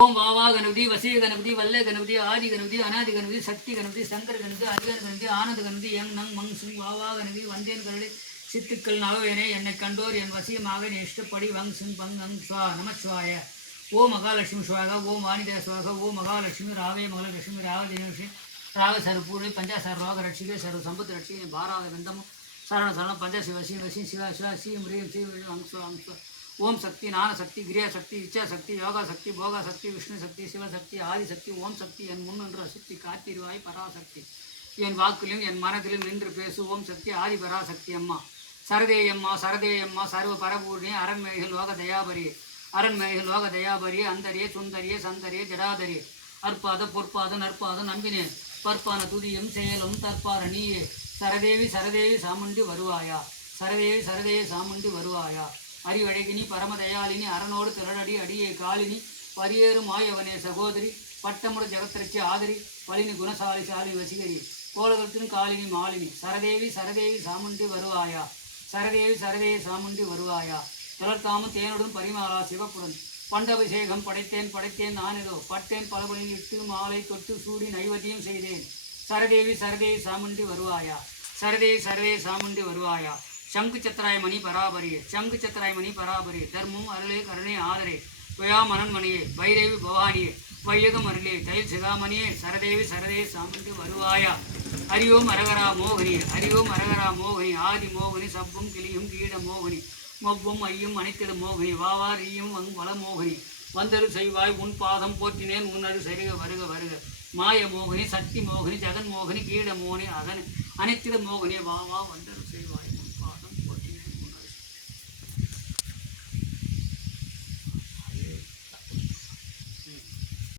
ஓம் வாவா கணபதி வசிய கணபதி வல்ல கணபதி ஆதி கணபதி அநாதி கணபதி சக்தி கணபதி சங்கர கணபதி அதிகார கணபதி ஆனந்த கணபதி எங் நங் மங் சுங் வாவா கணபதி வந்தேன் கருளை சித்துக்கள் நவவேனே என்னை கண்டோர் என் வசியமாக என் இஷ்டப்படி வங் சுங் பங் அங் சுவா நமச்சிவாய. ஓ மகாலட்சுமி சுவாக ஓ மானித சுவாக ஓ மகாலட்சுமி ராவே மகாலட்சுமி ராவ தேவஷி ராக சர்வபூர்ணி பஞ்சாசார ரோக ரட்சிகே சர்வ சம்பத் ரட்சிகே பாராத வெந்தமும் சரண சரணம் பஞ்சாசி வசியம் வசியம் சிவா சிவா சீம் ரீம் சீம் ரீம் அங் சுவா அங் சுவா. ஓம் சக்தி ஞான சக்தி கிரியா சக்தி இச்சா சக்தி யோகா சக்தி போகா சக்தி விஷ்ணு சக்தி சிவசக்தி ஆதிசக்தி ஓம் சக்தி என் முன்னின்ற சக்தி காத்திருவாய் பராசக்தி. என் வாக்கிலும் என் மனதிலும் நின்று பேசு ஓம் சக்தி ஆதி பராசக்தி அம்மா. சரதேயம்மா சரதேயம்மா சர்வ பரபூர்ணி அரண்மேகள் லோக தயாபரி. அரண்மேகள் லோக தயாபரி அந்தரியே சுந்தரிய சந்தரிய ஜடாதரி. அற்பாத பொற்பாத நற்பாத நம்பினே பற்பான துதியும் செயலும் தற்பார நீயே. சரதேவி சரதேவி சாமுண்டி வருவாயா? சரதேவி சரதேவி சாமுண்டி வருவாயா? அறிவழகினி பரமதயாளினி அரணோடு திரளடி அடியே காலினி பரியேறும் மாயவனே சகோதரி பட்டமுட ஜெகத்திரச்சி ஆதரி பலினி குணசாலி சாலி வசிகரி கோலகத்தின் காலினி மாலினி சரதேவி சரதேவி சாமுண்டி வருவாயா? சரதேவி சரதேவி சாமுண்டி வருவாயா? துளர்த்தாம தேனுடன் பரிமாறா சிவப்புடன் பண்டபிஷேகம் படைத்தேன் படைத்தேன் நானிதோ பட்டேன் பலபலில் இட்டு மாலை தொட்டு சூடி நைவத்தியம் செய்தேன். சரதேவி சரதேவி சாமுண்டி வருவாயா? சரதேவி சரதேவி சாமுண்டி வருவாயா? சங்கு சத்திராயமணி பராபரியே சங்கு சத்திராயமணி பராபரியே தர்மம் அருளே கருணே ஆதரே துயா மனன்மணியே வைரேவி பவானியே வையகம் அருளே தைல் சிகாமணியே சரதேவி சரதே சாமுண்டி வருவாயா? ஹரிஓம் அரகரா மோகினி ஹரிஓம் அரகரா மோகினி ஆதி மோகினி சப்பும் கிளியும் கீட மோகினி மொவ்வும் ஐயும் அனைத்திட மோகினி வாவா ரீயும் வங் வள மோகினி வந்தரு செய்வாய் உன் பாதம் போற்றினேன் உன்னரு சரிக வருக வருக. மாய மோகினி சக்தி மோகினி ஜெகன் மோகினி கீட மோகினி அதன் அனைத்திட மோகினி வா வா வந்தரு செய்வாய்.